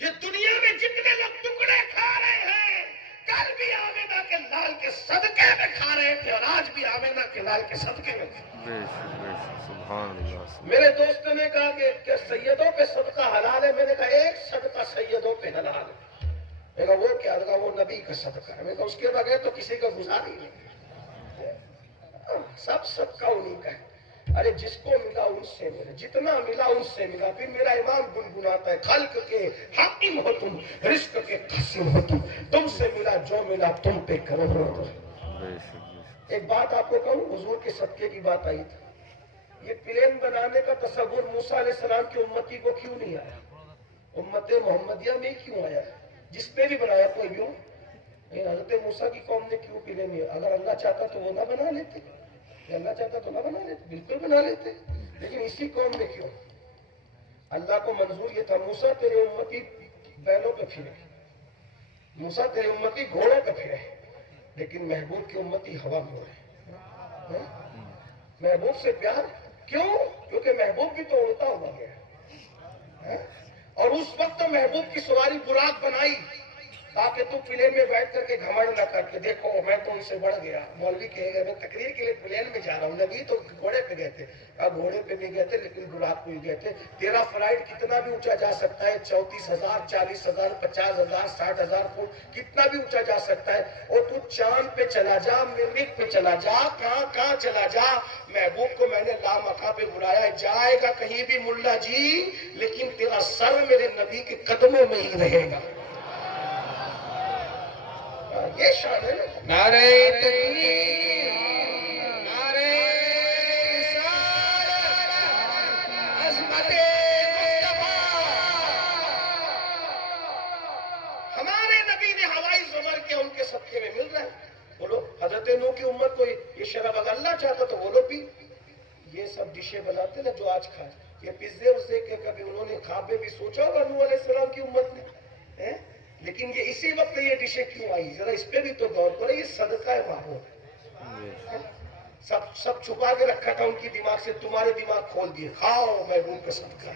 یہ دنیا میں جتنے لوگ ٹکڑے کھا رہے ہیں کل بھی آمینہ کے لال کے صدقے میں کھا رہے تھے اور آج بھی آمینہ کے لال کے صدقے میں کھا. میرے دوست نے کہا کہ سیدوں پہ صدقہ حلال ہے. میں نے کہا ایک صدقہ سیدوں پہ حلال ہے. میں کہا وہ کیا؟ کہا وہ نبی کا صدقہ ہے. میں کہا اس کے بغیر تو کسی کا گزار ہی نہیں. سب صدقہ انہیں کا ہے. ارے جس کو ملا ان سے ملا، جتنا ملا ان سے ملا. پھر میرا امام گنگناتا ہے خلق کے حاکم ہو تم، رزق کے قاسم ہو تم سے ملا جو ملا تم پہ کرو. ایک بات آپ کو کہوں، حضور کے صدقے کی بات آئی تھی. یہ پلین بنانے کا تصور موسیٰ علیہ السلام کی امتی کو کیوں نہیں آیا؟ امت محمدیہ میں کیوں آیا؟ جس نے بھی بنایا کوئی بھی ہو. حضرت موسیٰ کی قوم نے کیوں پلین نہیں؟ اگر اللہ چاہتا تو وہ نہ بنا لیتے، اللہ چاہتا تو نہ بنا لیتے، بالکل بنا لیتے. لیکن اسی قوم میں کیوں؟ اللہ کو منظور یہ تھا موسیٰ تیرے امتی بیلوں پہ پھرے، موسیٰ تیرے امتی گھوڑوں پہ پھرے، لیکن محبوب کی امتی ہوا میں اڑے. محبوب سے پیار کیوں؟ کیونکہ محبوب بھی تو اڑتا ہوا گیا. اور اس وقت تو محبوب کی سواری براق بنائی تاکہ تو پلین میں بیٹھ کر کے گھمنڈ نہ کر کے دیکھو میں تو ان سے بڑھ گیا. مولوی کہے گا میں تقریر کے لیے پلین میں جا رہا ہوں. نبی تو گھوڑے پہ گئے تھے. گھوڑے پہ نہیں گئے تھے لیکن براق پہ گئے تھے. تیرا فلائٹ کتنا بھی اونچا جا سکتا ہے، 34,000 40,000 50,000 60,000 فٹ کتنا بھی اونچا جا سکتا ہے. اور تو چاند پہ چلا جا، مریخ پہ چلا جا، کہاں چلا جا، محبوب کو میں نے لامکہ پہ بلایا ہے. جائے گا کہیں بھی ملا جی لیکن تیرا سر میرے نبی کے قدموں میں ہی رہے گا. یہ شان ہے نا. نعرہ تکبیر، نعرہ رسالت، عظمت مصطفیٰ. ہمارے نبی نے ہوائی سفر کیا، ان کے صدقے میں مل رہا ہے. بولو حضرت نوح کی امت کو یہ شراب اگر اللہ چاہتا تو وہ لوگ بھی یہ سب ڈشیں بناتے نا جو آج کھائے. یہ پیزے اسے کہ کبھی انہوں نے خواب میں بھی سوچا ہوگا نوح علیہ السلام کی امت نے. لیکن یہ اسی وقت یہ ڈشیں کیوں آئی؟ ذرا اس پہ بھی تو غور کرو. یہ صدقہ ہے محبوب. سب چھپا کے رکھا تھا ان کی دماغ سے، تمہارے دماغ کھول دیے. کھاؤ محبوب کا صدقہ،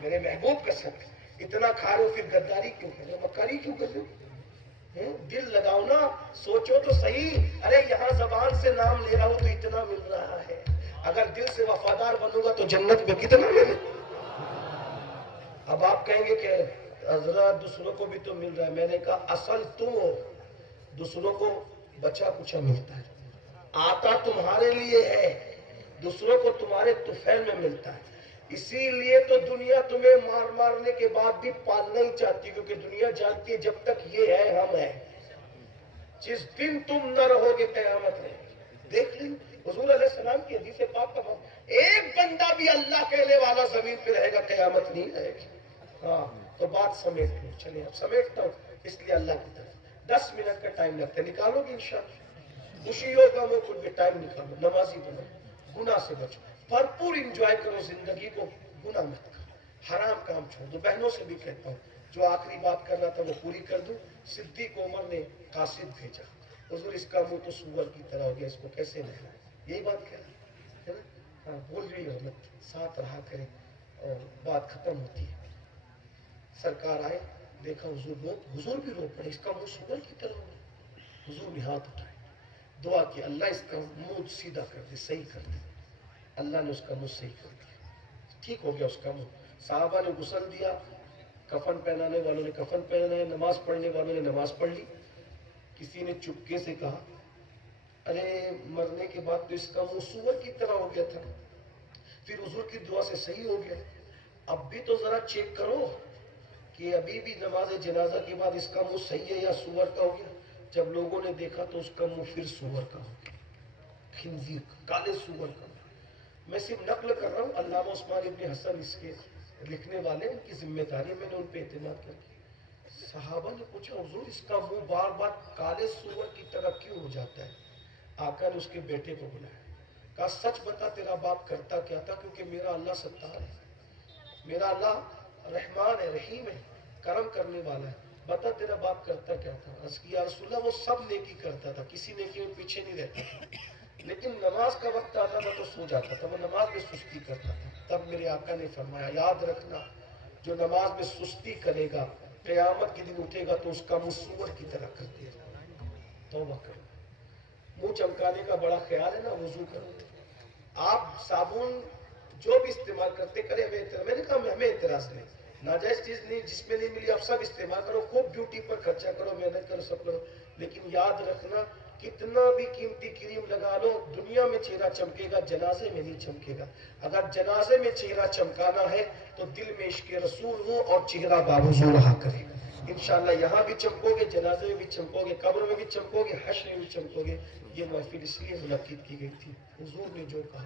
میرے محبوب کا صدقہ. اتنا کھا رہے ہو پھر غداری کیوں کر رہے ہو، مکاری کیوں کر رہے ہو؟ دل لگاؤ نا، سوچو تو صحیح. ارے یہاں زبان سے نام لے رہا ہوں تو اتنا مل رہا ہے، اگر دل سے وفادار بنوں گا تو جنت میں کتنا ملے. اب آپ کہیں گے کہ حضرت دوسروں کو بھی تو مل رہا ہے. میں نے کہا اصل تم ہو، دوسروں کو بچا کچھ ملتا ہے. آتا تمہارے لیے ہے، دوسروں کو تمہارے طفیل میں ملتا ہے. اسی لیے تو دنیا تمہیں مارنے کے بعد بھی پالنا ہی چاہتی، کیونکہ دنیا جانتی ہے جب تک یہ ہے ہم ہیں، جس دن تم نہ رہو گے قیامت ہے۔ دیکھ لیں حضور علیہ السلام کی حدیث پاک کا ایک بندہ بھی اللہ کہنے والا زمین پہ رہے گا قیامت نہیں رہے گی۔ ہاں تو بات سمیٹ لو، چلے اب سمیٹتا ہوں، اس لیے اللہ کی طرف 10 منٹ کا ٹائم لگتا ہے، نکالو گے انشاءاللہ؟ خوشیوں کا وہ کچھ بھی ٹائم نکالو، نمازی بنو، گناہ سے بچو، بھرپور انجوائے کرو زندگی کو، گناہ مت کرو، حرام کام چھوڑ دو۔ بہنوں سے بھی کہتا ہوں، جو آخری بات کرنا تھا وہ پوری کر دوں۔ صدیق عمر نے قاصد بھیجا، حضور اس کا منہ تو سور کی طرح ہو گیا، اس کو کیسے نہلائیں؟ یہی بات کہہ رہا ہے نا؟ ہاں بول رہی ہو مت، ساتھ رہا کریں اور بات ختم ہوتی ہے۔ سرکار آئے، دیکھا حضور بھی رو پڑے، اس کا منہ سور کی طرح ہو گیا۔ حضور نے ہاتھ اٹھائے، دعا کی اللہ اس کا منہ سیدھا کر دے، صحیح کر دے۔ اللہ نے اس کا منہ صحیح کر دیا، ٹھیک ہو گیا اس کا منہ۔ صحابہ نے غسل دیا، کفن پہنانے والوں نے کفن پہنا ہے، نماز پڑھنے والوں نے نماز پڑھ لی۔ کسی نے چپکے سے کہا ارے مرنے کے بعد تو اس کا منہ سور کی طرح ہو گیا تھا، پھر حضور کی دعا سے صحیح ہو گیا، اب بھی تو ذرا چیک کرو کہ ابھی بھی نماز جنازہ کے بعد اس کا منہ صحیح ہے یا سور کا ہو گیا۔ جب لوگوں نے دیکھا تو اس کا منہ پھر سور کا ہو گیا، خنزیر کا، کالے سور کا۔ میں صرف نقل کر رہا ہوں، علامہ عثمان ابن حسن اس کے لکھنے والے، ان کی ذمہ داری ہے، میں نے ان پہ اعتماد کر کے۔ صحابہ نے پوچھا حضور اس کا منہ بار بار کالے سور کی طرح کیوں ہو جاتا ہے؟ آقا نے اس کے بیٹے کو بلایا، کہا سچ بتا تیرا باپ کرتا کیا تھا؟ کیونکہ میرا اللہ ستار ہے، میرا اللہ رحمان ہے، رحیم ہے، کرم کرنے والا ہے، بتا تیرا باپ کرتا کیا تھا؟ عرض کی یا رسول اللہ وہ سب نیکی کرتا تھا، کسی نیکی میں پیچھے نہیں رہتا تھا، لیکن نماز کا وقت آتا تھا تو سو جاتا تھا، وہ نماز میں سستی کرتا تھا۔ تب میرے آقا نے فرمایا یاد رکھنا جو نماز میں سستی کرے گا قیامت کے دن اٹھے گا تو اس کا منہ سور کی طرح کر دیا جائے گا۔ توبہ کرو، منہ چمکانے کا بڑا خیال ہے نا، وضو کرو، آپ صابن جو بھی استعمال کرتے کریں، میں نے کہا ہمیں اعتراض نہیں، ناجائز چیز نہیں، جس میں نہیں ملی آپ سب استعمال کرو، خوب بیوٹی پر خرچہ کرو، محنت کرو، سب کرو، لیکن یاد رکھنا کتنا بھی قیمتی کریم لگا لو دنیا میں چہرہ چمکے گا، جنازے میں نہیں چمکے گا۔ اگر جنازے میں چہرہ چمکانا ہے تو دل میں عشق رسول ہو اور چہرہ باوضو رہا کرے، انشاءاللہ یہاں بھی چمکو گے، جنازے میں بھی چمکو گے، قبر میں بھی چمکو گے، حشر میں بھی چمکو گے۔ یہ محفل اس لیے منعقد کی گئی تھی، حضور نے جو کہا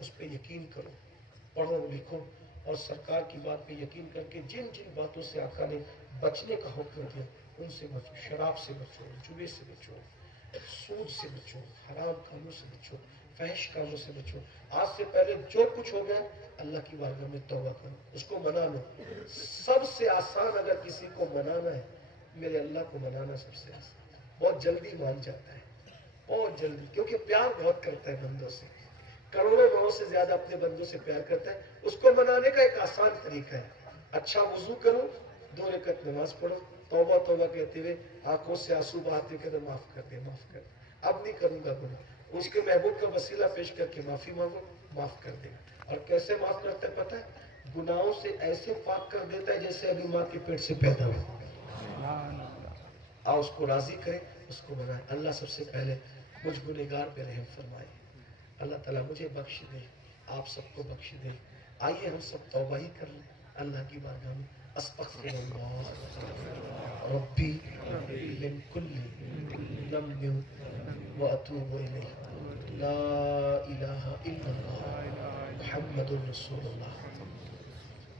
اس پہ یقین کرو، پڑھو لکھو، اور سرکار کی بات پہ یقین کر کے جن جن باتوں سے آقا نے بچنے کا حکم دیا ان سے بچو، شراب سے بچو، جوے سے بچو، سود سے بچو، حرام کاموں سے بچو، فحش کاموں سے بچو۔ آج سے پہلے جو کچھ ہو گیا اللہ کی بارگاہ میں توبہ کرو، اس کو منا لو۔ سب سے آسان اگر کسی کو منانا ہے میرے اللہ کو منانا سب سے آسان، بہت جلدی مان جاتا ہے، بہت جلدی، کیونکہ پیار بہت کرتا ہے بندوں سے، کروڑوں لوگوں سے زیادہ اپنے بندوں سے پیار کرتا ہے۔ اس کو منانے کا ایک آسان طریقہ ہے، اچھا وضو کرو، 2 رکعت نماز پڑھو، توبہ توبہ کہتے ہوئے آنکھوں سے آنسو بہاتے کہ معاف کر دے، معاف کر دے، اب نہیں کروں گا گناہ، اس کے محبوب کا وسیلہ پیش کر کے معافی مانگو، معاف کر دے گا۔ اور کیسے معاف کرتا ہے پتہ ہے؟ گناہوں سے ایسے پاک کر دیتا ہے جیسے ابھی ماں کے پیٹ سے پیدا ہوا۔ آؤ اس کو راضی کریں، اس کو منائیں۔ اللہ سب سے پہلے مجھ گنہگار پہ رحم فرمائے، اللہ تعالیٰ مجھے بخش دے، آپ سب کو بخش دے۔ آئیے ہم سب توبہ ہی کر لیں اللہ کی بارگاہ میں۔ استغفر اللہ ربی من کل ذنب واتوب الیہ، لا الہ الا اللہ محمد رسول اللہ۔